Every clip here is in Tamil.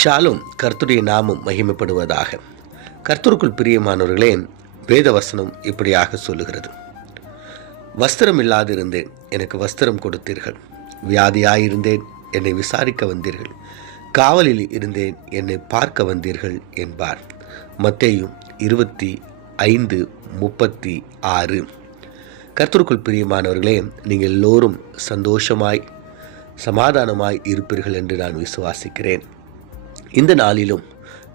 ஷாலும் கர்த்தருடைய நாமம் மகிமைப்படுவதாக. கர்த்தருக்குள் பிரியமானவர்களே, வேதவசனம் இப்படியாக சொல்லுகிறது. வஸ்திரம் இல்லாதிருந்தேன், எனக்கு வஸ்திரம் கொடுத்தீர்கள். வியாதியாயிருந்தேன், என்னை விசாரிக்க வந்தீர்கள். காவலில் இருந்தேன், என்னை பார்க்க வந்தீர்கள் என்பார். மத்தேயு 25:36. கர்த்தருக்குள் பிரியமானவர்களே, நீங்கள் எல்லோரும் சந்தோஷமாய் சமாதானமாய் இருப்பீர்கள் என்று நான் விசுவாசிக்கிறேன். இந்த நாளிலும்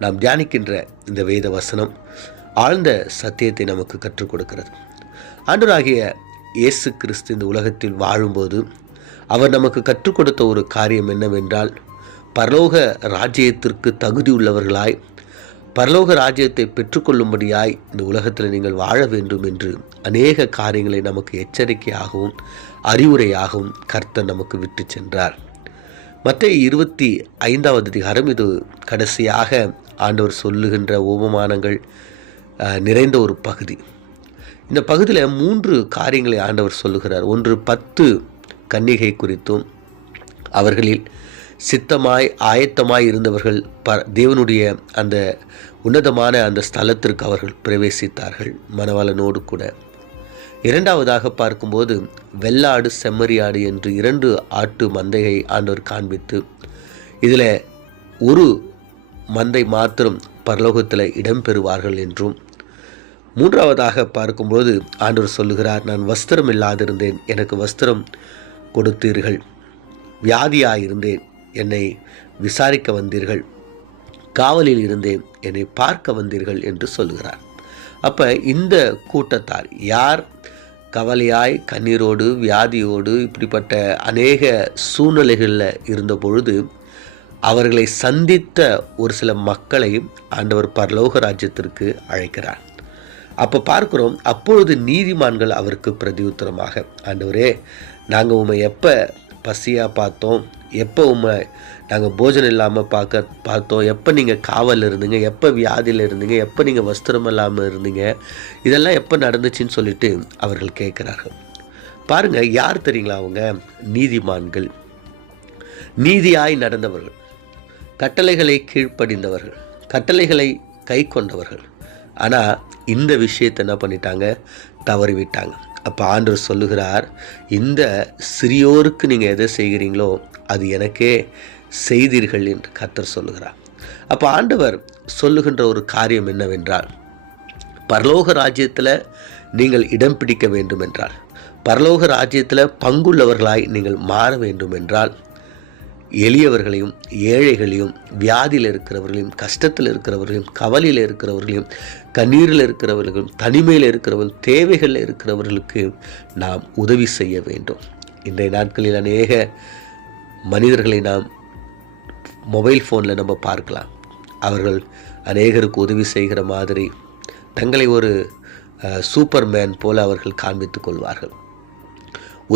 நாம் தியானிக்கின்ற இந்த வேத வசனம் ஆழ்ந்த சத்தியத்தை நமக்கு கற்றுக் கொடுக்கிறது. ஆண்டவராகிய இயேசு கிறிஸ்து இந்த உலகத்தில் வாழும்போது அவர் நமக்கு கற்றுக் கொடுத்த ஒரு காரியம் என்னவென்றால், பரலோக ராஜ்யத்திற்கு தகுதி உள்ளவர்களாய் பரலோக ராஜ்யத்தை பெற்றுக்கொள்ளும்படியாய் இந்த உலகத்தில் நீங்கள் வாழ வேண்டும் என்று அநேக காரியங்களை நமக்கு எச்சரிக்கையாகவும் அறிவுரையாகவும் கர்த்தர் நமக்கு விட்டு சென்றார். மத்தேயு 25 இது கடைசியாக ஆண்டவர் சொல்லுகின்ற உபமானங்கள் நிறைந்த ஒரு பகுதி. இந்த பகுதியில் 3 காரியங்களை ஆண்டவர் சொல்லுகிறார். ஒன்று 10 கன்னிகை குறித்தும், அவர்களில் சித்தமாய் ஆயத்தமாய் இருந்தவர்கள் தேவனுடைய அந்த உன்னதமான அந்த ஸ்தலத்திற்கு அவர்கள் பிரவேசித்தார்கள் மணவாளனோடு கூட. இரண்டாவதாக பார்க்கும்போது வெள்ளாடு செம்மறியாடு என்று 2 ஆட்டு மந்தையை ஆண்டவர் காண்பித்து, இதில் ஒரு மந்தை மாத்திரம் பரலோகத்தில் இடம்பெறுவார்கள் என்றும், மூன்றாவதாக பார்க்கும்போது ஆண்டவர் சொல்லுகிறார், நான் வஸ்திரம் இல்லாதிருந்தேன், எனக்கு வஸ்திரம் கொடுத்தீர்கள். வியாதியாயிருந்தேன், என்னை விசாரிக்க வந்தீர்கள். காவலில் இருந்தேன், என்னை பார்க்க வந்தீர்கள் என்று சொல்லுகிறார். அப்போ இந்த கூட்டத்தார் யார் கவலையாய் கண்ணீரோடு வியாதியோடு இப்படிப்பட்ட அநேக சூழ்நிலைகளில் இருந்த பொழுது அவர்களை சந்தித்த ஒரு சில மக்களை ஆண்டவர் பரலோக ராஜ்யத்திற்கு அழைக்கிறார். அப்போ பார்க்குறோம், அப்பொழுது நீதிமான்கள் அவருக்கு பிரதியுத்தரமாக, ஆண்டவரே, நாங்கள் உண்மை எப்போ பசியாக பார்த்தோம், எப்போ உண்மை நாங்கள் போஜனம் இல்லாமல் பார்த்தோம், எப்போ நீங்கள் காவலில் இருந்தீங்க, எப்போ வியாதியில் இருந்தீங்க, எப்போ நீங்கள் வஸ்திரம் இல்லாமல் இருந்தீங்க, இதெல்லாம் எப்போ நடந்துச்சுன்னு சொல்லிட்டு அவர்கள் கேட்குறார்கள். பாருங்கள், யார் தெரியுங்களா? அவங்க நீதிமான்கள், நீதியாய் நடந்தவர்கள், கட்டளைகளை கீழ்ப்படிந்தவர்கள், கட்டளைகளை கை கொண்டவர்கள். ஆனால் இந்த விஷயத்தை என்ன பண்ணிட்டாங்க? தவறிவிட்டாங்க. அப்போ ஆண்டவர் சொல்லுகிறார், இந்த சிறியோருக்கு நீங்கள் எதை செய்கிறீங்களோ அது எனக்கே செய்தீர்கள் என்று கர்த்தர் சொல்லுகிறார். அப்போ ஆண்டவர் சொல்லுகின்ற ஒரு காரியம் என்னவென்றால், பரலோக ராஜ்யத்தில் நீங்கள் இடம் பிடிக்க வேண்டும் என்றால், பரலோக ராஜ்யத்தில் பங்குள்ளவர்களாய் நீங்கள் மாற வேண்டும் என்றால், எளியவர்களையும் ஏழைகளையும் வியாதியில் இருக்கிறவர்களையும் கஷ்டத்தில் இருக்கிறவர்களையும் கவலையில் இருக்கிறவர்களையும் கண்ணீரில் இருக்கிறவர்களையும் தனிமையில் இருக்கிறவர்கள் தேவைகளில் இருக்கிறவர்களுக்கு நாம் உதவி செய்ய வேண்டும். இன்றைய நாட்களில் அநேக மனிதர்களை நாம் மொபைல் ஃபோனில் நம்ம பார்க்கலாம். அவர்கள் அநேகருக்கு உதவி செய்கிற மாதிரி தங்களை ஒரு சூப்பர்மேன் போல அவர்கள் காண்பித்துக் கொள்வார்கள்.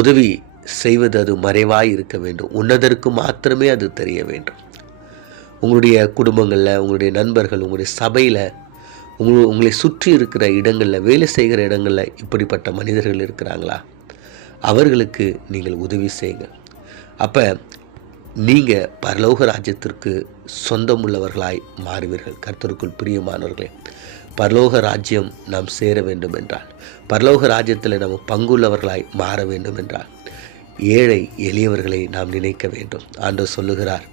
உதவி செய்வது அது மறைவாய் இருக்க வேண்டும், உன்னதற்கு மாத்திரமே அது தெரிய வேண்டும். உங்களுடைய குடும்பங்களில், உங்களுடைய நண்பர்கள், உங்களுடைய சபையில், உங்களை சுற்றி இருக்கிற இடங்களில், வேலை செய்கிற இடங்களில் இப்படிப்பட்ட மனிதர்கள் இருக்கிறாங்களா? அவர்களுக்கு நீங்கள் உதவி செய்யுங்க. அப்போ நீங்கள் பரலோக ராஜ்யத்திற்கு சொந்தம் உள்ளவர்களாய் மாறுவீர்கள். கர்த்தருக்குள் பிரியமானவர்களே, பரலோக ராஜ்யம் நாம் சேர வேண்டும் என்றால், பரலோக ராஜ்யத்தில் நாம் பங்குள்ளவர்களாய் மாற வேண்டும் என்றால், ஏழை எளியவர்களை நாம் நினைக்க வேண்டும். ஆண்டவர் சொல்லுகிறார்,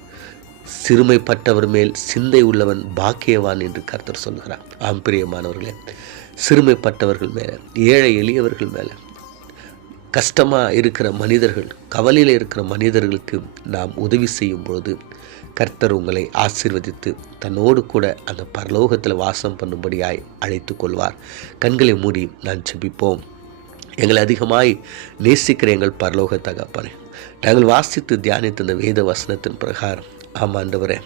சிறுமைப்பட்டவர் மேல் சிந்தை உள்ளவன் பாக்கியவான் என்று கர்த்தர் சொல்லுகிறார். ஆம் பிரியமானவர்களே, சிறுமைப்பட்டவர்கள் மேலே, ஏழை எளியவர்கள் மேலே, கஷ்டமாக இருக்கிற மனிதர்கள், கவலையில் இருக்கிற மனிதர்களுக்கு நாம் உதவி செய்யும் பொழுது கர்த்தர் உங்களை ஆசீர்வதித்து தன்னோடு கூட அந்த பரலோகத்தில் வாசம் பண்ணும்படியாய் அழைத்து கொள்வார். கண்களை மூடி நான் ஜெபிப்போம். எங்களை அதிகமாய் நேசிக்கிற எங்கள் பரலோக தகப்பனே, நாங்கள் வாசித்து தியானித்த இந்த வேத வசனத்தின் பிரகாரம், ஆமாண்டவரே,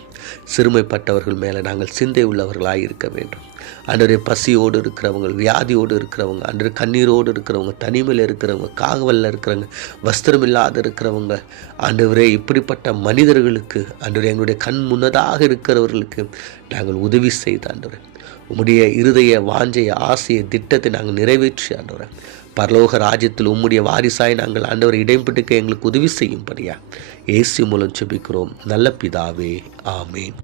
சிறுமைப்பட்டவர்கள் மேலே நாங்கள் சிந்தை உள்ளவர்களாக இருக்க வேண்டும். ஆண்டவரே, பசியோடு இருக்கிறவங்க, வியாதியோடு இருக்கிறவங்க, ஆண்டவரே, கண்ணீரோடு இருக்கிறவங்க, தனிமையில் இருக்கிறவங்க, காவலில் இருக்கிறவங்க, வஸ்திரம் இல்லாத இருக்கிறவங்க, ஆண்டவரே, இப்படிப்பட்ட மனிதர்களுக்கு ஆண்டவரே, எங்களுடைய கண் முன்னதாக இருக்கிறவர்களுக்கு நாங்கள் உதவி செய்த ஆண்டவரே, உம்முடைய இருதய வாஞ்சைய ஆசையை திட்டத்தை நாங்கள் நிறைவேற்றி ஆண்டவரே, பரலோக ராஜ்யத்தில் உம்முடைய வாரிசாய் நாங்கள் ஆண்டவர் இடைப்பட்டுக்க எங்களுக்கு உதவி செய்யும்படியா இயேசு மூலம் ஜெபிக்கிறோம் நல்ல பிதாவே, ஆமேன்.